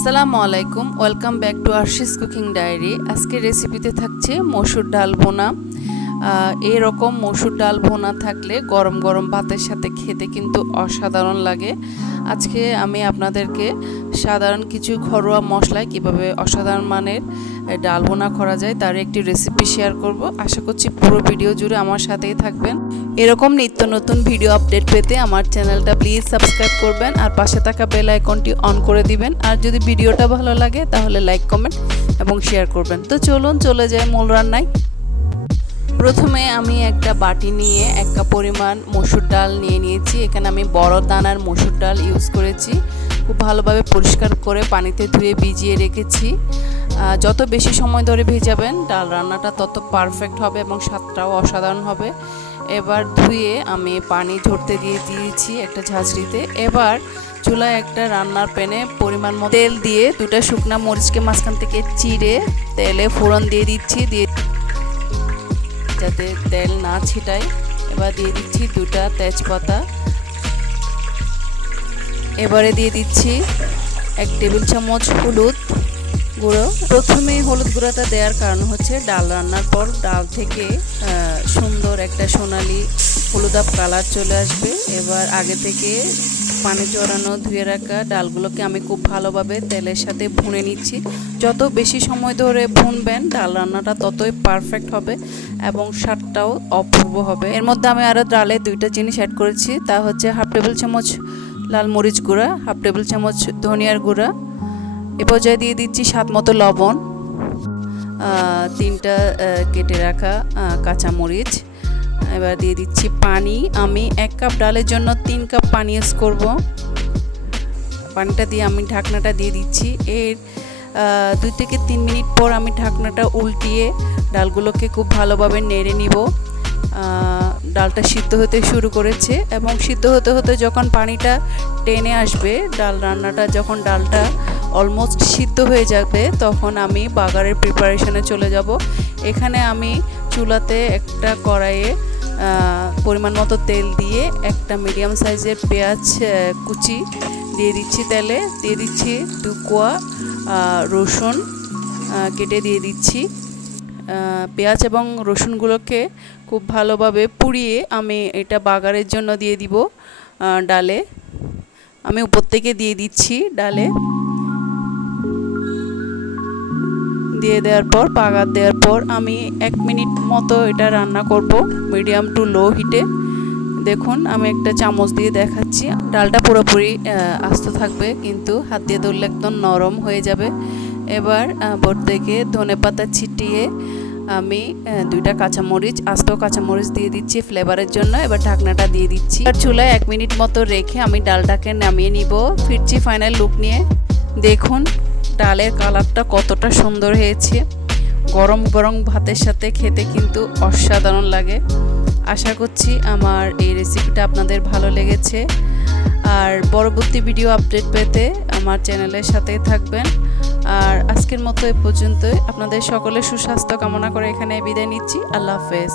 আসসালামু আলাইকুম welcome back to Arshi's cooking diary. আজকে রেসিপিতে থাকছে মসুর ডাল আহ, এরকম মসুর ডাল ভোনা থাকলে গরম গরম ভাতের সাথে খেতে কিন্তু অসাধারণ লাগে। আজকে আমি আপনাদেরকে সাধারণ কিছু ঘরোয়া মশলায় কীভাবে অসাধারণ মানের ডাল ভোনা করা যায় তার একটি রেসিপি শেয়ার করব। আশা করছি পুরো ভিডিও জুড়ে আমার সাথেই থাকবেন। এরকম নিত্য নতুন ভিডিও আপডেট পেতে আমার চ্যানেলটা প্লিজ সাবস্ক্রাইব করবেন আর পাশে থাকা বেল আইকনটি অন করে দিবেন। আর যদি ভিডিওটা ভালো লাগে তাহলে লাইক কমেন্ট এবং শেয়ার করবেন। তো চলুন চলে যাই মূল রান্নায়। প্রথমে আমি একটা বাটি নিয়ে এক কাপ পরিমাণ মসুর ডাল নিয়ে নিয়েছি। এখানে আমি বড় দানার মসুর ডাল ইউজ করেছি। খুব ভালোভাবে পরিষ্কার করে পানিতে ধুয়ে ভিজিয়ে রেখেছি। যত বেশি সময় ধরে ভেজাবেন, ডাল রান্নাটা তত পারফেক্ট হবে এবং স্বাদটাও অসাধারণ হবে। এবার ধুয়ে আমি পানি ঝরতে দিয়ে দিয়েছি একটা ঝাঁঝরিতে। এবার চুলায় একটা রান্নার প্যানে পরিমাণ মতো তেল দিয়ে দুটা শুকনা মরিচকে মাঝখান থেকে চিড়ে তেলে ফোড়ন দিয়ে দিচ্ছি। দিয়ে যাতে তেল না ছিটায় এবার দিয়ে দিচ্ছি দুটা তেজপাতা। এবারে দিয়ে দিচ্ছি এক টেবিল চামচ হলুদ গুঁড়ো। প্রথমে হলুদ গুঁড়োটা দেওয়ার কারণ হচ্ছে ডাল রান্নার পর ডাল থেকে সুন্দর একটা সোনালি হলুদাব কালার চলে আসবে। এবার আগে থেকে পানি চড়ানো ধুয়ে রাখা ডালগুলোকে আমি খুব ভালোভাবে তেলের সাথে ভুনে নিচ্ছি। যত বেশি সময় ধরে ভুনবেন, ডাল রান্নাটা ততই পারফেক্ট হবে এবং স্বাদটাও অপূর্ব হবে। এর মধ্যে আমি আরও ডালে দুইটা জিনিস অ্যাড করেছি, তা হচ্ছে হাফ টেবিল চামচ লাল মরিচ গুঁড়া, হাফ টেবিল চামচ ধনিয়ার গুঁড়া। এ পর্যায়ে দিয়ে দিচ্ছি স্বাদ মতো লবণ তিনটা কেটে রাখা কাঁচামরিচ। এবার দিয়ে দিচ্ছি পানি। আমি এক কাপ ডালের জন্য তিন কাপ পানি ইউজ করব। পানিটা দিয়ে আমি ঢাকনাটা দিয়ে দিচ্ছি। এর দুই থেকে তিন মিনিট পর আমি ঢাকনাটা উল্টিয়ে ডালগুলোকে খুব ভালোভাবে নেড়ে নিব। ডালটা সিদ্ধ হতে শুরু করেছে এবং সিদ্ধ হতে হতে যখন পানিটা টেনে আসবে, ডাল রান্নাটা যখন ডালটা অলমোস্ট সিদ্ধ হয়ে যাবে, তখন আমি বাগারের প্রিপারেশনে চলে যাব। এখানে আমি চুলাতে একটা কড়াইয়ে পরিমাণ মতো তেল দিয়ে একটা মিডিয়াম সাইজের পেঁয়াজ কুচি দিয়ে দিচ্ছি তেলে। দিয়ে দিচ্ছি দু কোয়া রসুন কেটে দিয়ে দিচ্ছি। পেঁয়াজ এবং রসুনগুলোকে খুব ভালোভাবে পুড়িয়ে আমি এটা বাগারের জন্য দিয়ে দিব ডালে। আমি উপর থেকে দিয়ে দিচ্ছি ডালে। দিয়ে দেওয়ার পর, বাগার দেওয়ার পর আমি এক মিনিট মতো এটা রান্না করব মিডিয়াম টু লো হিটে দেখুন, আমি একটা চামচ দিয়ে দেখাচ্ছি। ডালটা পুরোপুরি আস্ত থাকবে, কিন্তু হাত দিয়ে ধরলে একদম নরম হয়ে যাবে। এবার বোট থেকে ধনে পাতা ছিটিয়ে আমি দুইটা কাঁচামরিচ, আস্ত কাঁচামরিচ দিয়ে দিচ্ছি ফ্লেভারের জন্য। এবার ঢাকনাটা দিয়ে দিচ্ছি। আর চুলায় এক মিনিট মতো রেখে আমি ডালটাকে নামিয়ে নিব। ফিরছি ফাইনাল লুক নিয়ে। দেখুন ডালের কালারটা কতটা সুন্দর হয়েছে। গরম গরম ভাতের সাথে খেতে কিন্তু অসাধারণ লাগে। আশা করছি আমার এই রেসিপিটা আপনাদের ভালো লেগেছে। আর পরবর্তী ভিডিও আপডেট পেতে আমার চ্যানেলের সাথেই থাকবেন। আর আজকের মতো এ পর্যন্তই। আপনাদের সকলের সুস্বাস্থ্য কামনা করে এখানে বিদায় নিচ্ছি। আল্লাহ হাফেজ।